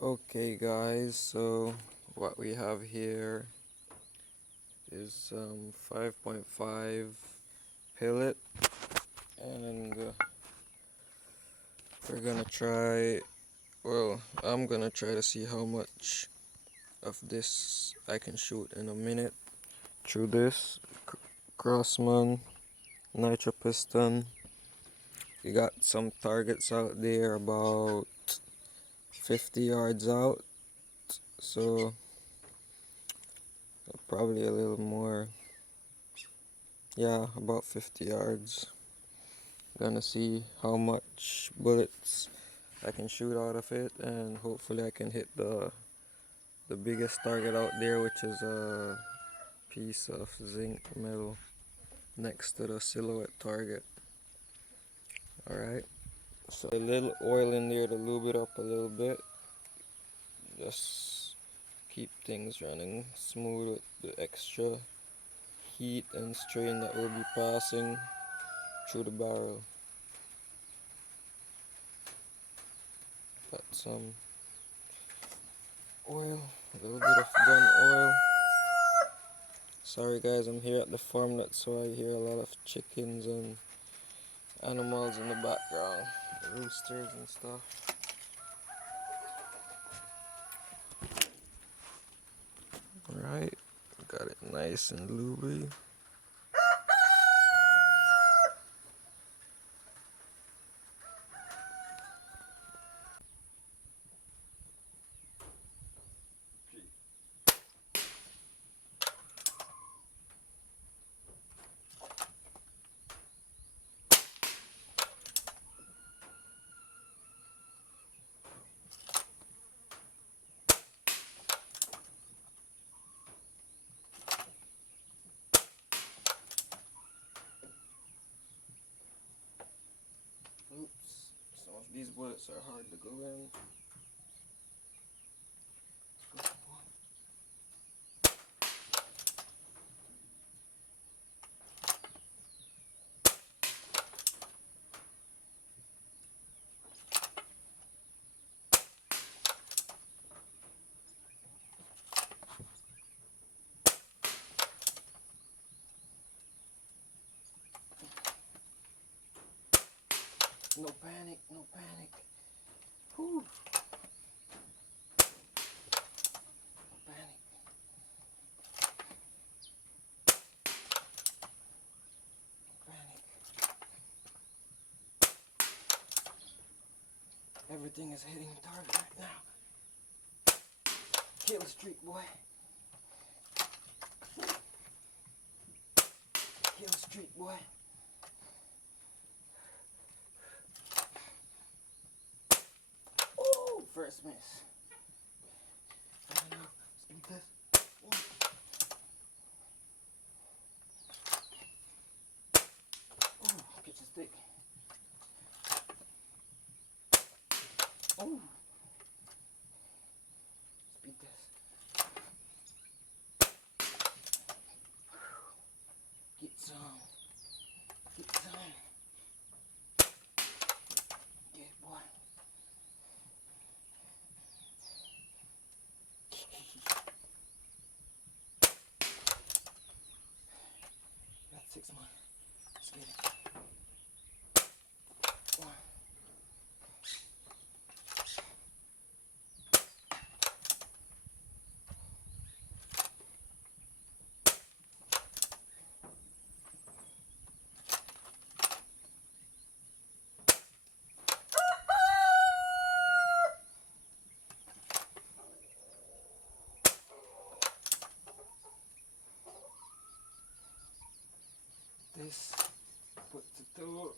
Okay guys, so what we have here is 5.5 pellet, and we're gonna try, I'm gonna try to see how much of this I can shoot in a minute through this Crossman nitro piston. We got some targets out there about 50 yards out, so probably a little more. Yeah, about 50 yards. Gonna see how much bullets I can shoot out of it, and hopefully I can hit the biggest target out there, which is a piece of zinc metal next to the silhouette target. Alright, so a little oil in there to lube it up a little bit. Just keep things running smooth with the extra heat and strain that will be passing through the barrel. Got some oil, a little bit of gun oil. Sorry guys, I'm here at the farm, that's why I hear a lot of chickens and animals in the background, roosters and stuff. Alright, got it nice and lubey. Oops, some of these bullets are hard to go in. No panic, no panic. Whew. No panic. Panic. Everything is hitting target right now. Kill the street boy. Kill the street boy. Ooh, first miss. I don't know. Speed test. One. Ooh, get your stick. Ooh. Speed test. Get some. Get some. Get it, boy. Got 6 months. Let's get it. One. This puts it through.